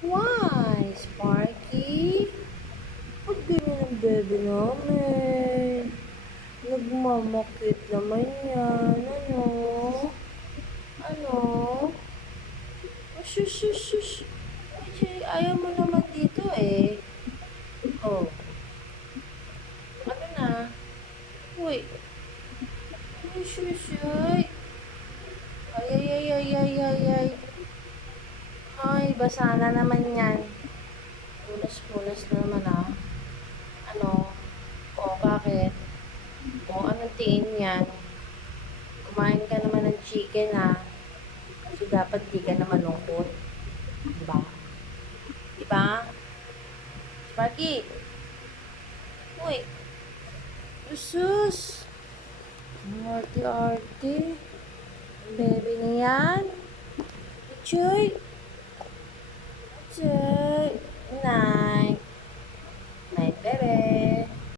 Why, Sparky? Ba't ganyan ang bebe namin? Nagmamakit naman yan. Ano? Ano? Oh, shush, shush, shush. Ay, ayaw mo naman dito eh. Oh, ano na? Uy, ay, shush, ay. Ay, ay, ay, ay, ay, ay, ay. Ay, basa na naman yan. Punas-punas na naman ah. Ano? O, bakit? O, anong tingin yan? Kumain ka naman ng chicken ha. Kasi dapat di ka na malungkot. Diba? Diba? Sparky! Uy! Usus! Arte-arte. Baby na yan. Choy!